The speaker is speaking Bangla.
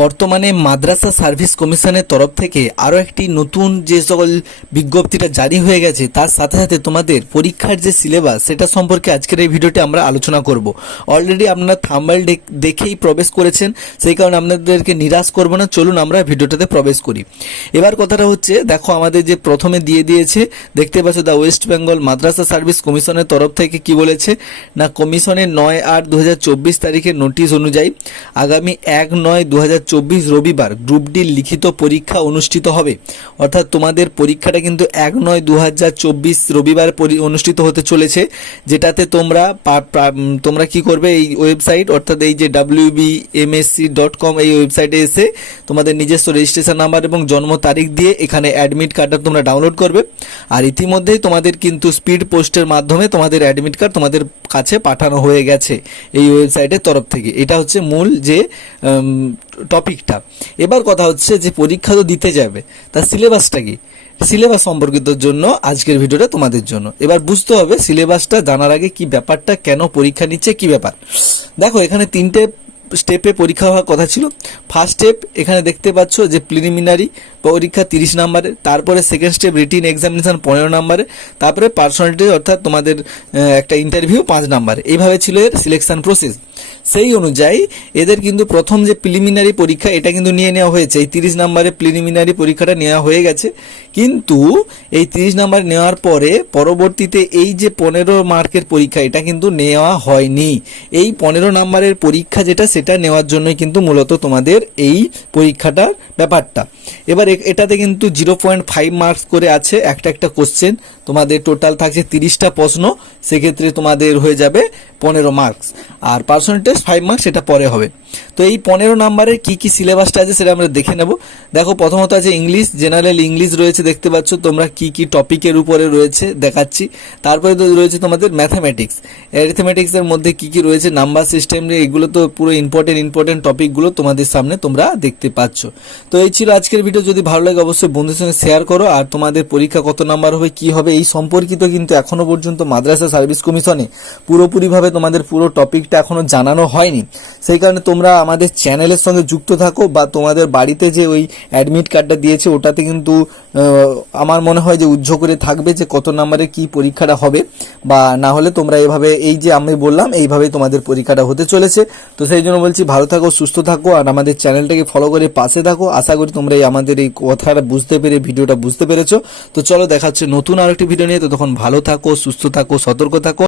বর্তমানে মাদ্রাসা সার্ভিস কমিশনের তরফ থেকে আরও একটি নতুন যে সকল বিজ্ঞপ্তিটা জারি হয়ে গেছে তার সাথে সাথে তোমাদের পরীক্ষার যে সিলেবাস সেটা সম্পর্কে আজকের এই ভিডিওতে আমরা আলোচনা করব। অলরেডি আপনারা থাম্বনেল দেখেই প্রবেশ করেছেন, সেই কারণে আপনাদেরকে নিরাশ করব না। চলুন আমরা ভিডিওটাতে প্রবেশ করি। এবার কথাটা হচ্ছে, দেখো আমাদের যে প্রথমে দিয়ে দিয়েছে, দেখতে পাচ্ছ the West Bengal Madrasa service কমিশনের তরফ থেকে কি বলেছে না, কমিশনের 9/8/2024 তারিখের নোটিশ অনুযায়ী আগামী 1/9/2024 রবিবার গ্রুপ ডি লিখিত পরীক্ষা অনুষ্ঠিত হবে। অর্থাৎ তোমাদের পরীক্ষাটা কিন্তু 1/9/2024 রবিবার অনুষ্ঠিত হতে চলেছে, যেটাতে তোমরা কি করবে, এই ওয়েবসাইট অর্থাৎ এই যে wbmsc.com এই ওয়েবসাইটে এসে তোমাদের নিজস্ব রেজিস্ট্রেশন নাম্বার এবং জন্ম তারিখ দিয়ে এখানে অ্যাডমিট কার্ডটা তোমরা ডাউনলোড করবে। আর ইতিমধ্যেই তোমাদের কিন্তু স্পিড পোস্টের মাধ্যমে তোমাদের অ্যাডমিট কার্ড তোমাদের কাছে পাঠানো হয়ে গেছে এই ওয়েবসাইটের তরফ থেকে। এটা হচ্ছে মূল যে টপিকটা। এবার কথা হচ্ছে যে পরীক্ষা তো দিতে যাবে, তার সিলেবাসটা কি, সিলেবাস সম্পর্কিত জন্য আজকের ভিডিওটা তোমাদের জন্য। এবার বুঝতে হবে সিলেবাসটা জানার আগে কি ব্যাপারটা, কেন পরীক্ষা নিচ্ছে, কি ব্যাপার। দেখো এখানে 3টে স্টেপে পরীক্ষা হওয়ার কথা ছিল। ফার্স্ট স্টেপ এখানে দেখতে পাচ্ছ যে প্রিলিমিনারি পরীক্ষা 30 নম্বরে, তারপরে সেকেন্ড স্টেপ রিটিন এক্সামিনেশন 15 নম্বরে, তারপরে পার্সোনালিটি অর্থাৎ তোমাদের একটা ইন্টারভিউ 5 নম্বরে। এইভাবে ছিল এর সিলেকশন প্রসেস। সেই অনুযায়ী এদের কিন্তু প্রথম যে প্রিলিমিনারি পরীক্ষা এটা কিন্তু নিয়ে নেওয়া হয়েছে, এই 30 নম্বরে প্রিলিমিনারি পরীক্ষাটা নেওয়া হয়ে গেছে। কিন্তু এই 30 নম্বর নেওয়ার পরে পরবর্তীতে এই যে 15 মার্কের পরীক্ষা এটা কিন্তু নেওয়া হয়নি। এই 15 নম্বরের পরীক্ষা যেটা সেটা নেওয়ার জন্যই কিন্তু মূলত তোমাদের এই পরীক্ষাটার ব্যাপারটা। এবার এটাতে কিন্তু 0.5 মার্কস করে আছে একটা কোশ্চেন, তোমাদের টোটাল থাকছে 30টা প্রশ্ন, সেক্ষেত্রে তোমাদের হয়ে যাবে 15 মার্কস। আর পার্সোনালিটি 5 মার্কস, সেটা পরে হবে। তো এই 15 নম্বরের কি কি সিলেবাসটা আছে সেটা আমরা দেখে নেব। দেখো প্রথমত আছে ইংলিশ, জেনারেল ইংলিশ রয়েছে, দেখতে পাচ্ছ তোমরা কি কি টপিকের উপরে রয়েছে দেখাচ্ছি। তারপরে তো রয়েছে তোমাদের ম্যাথামেটিক্স, অ্যারিথমেটিক্সের মধ্যে কি কি রয়েছে, নাম্বার সিস্টেম, এগুলো তো পুরো ইম্পর্টেন্ট টপিকগুলো তোমাদের সামনে তোমরা দেখতে পাচ্ছ। তো এই ছিল আজকের ভিডিও। যদি ভালো লাগে অবশ্যই বন্ধুদের সঙ্গে শেয়ার করো। আর তোমাদের পরীক্ষা কত নাম্বার হবে, কি হবে এই সম্পর্কিত কিন্তু এখনো পর্যন্ত মাদ্রাসা সার্ভিস কমিশনে পুরোপুরিভাবে তোমাদের পুরো টপিকটা এখনো জানানো হয়নি। সেই কারণে তোমরা আমাদের চ্যানেলের সঙ্গে যুক্ত থাকো, বা তোমাদের বাড়িতে যে ওই অ্যাডমিট কার্ডটা দিয়েছে ওটাতে কিন্তু আমার মনে হয় যে উজ্জ্ব করে থাকবে যে কত নম্বরে কি পরীক্ষাটা হবে, বা না হলে তোমরা এভাবে এই যে আমি বললাম এইভাবেই তোমাদের পরীক্ষাটা হতে চলেছে। তো সেই জন্য বলছি ভালো থাকো, সুস্থ থাকো, আর আমাদের চ্যানেলটাকে ফলো করে পাশে থাকো। আশা করি তোমরা আমাদের এই কথাটা বুঝতে পেরে ভিডিওটা বুঝতে পেরেছো। তো চলো দেখা হচ্ছে নতুন আরেকটি ভিডিও নিয়ে। তো তখন ভালো থাকো, সুস্থ থাকো, সতর্ক থাকো।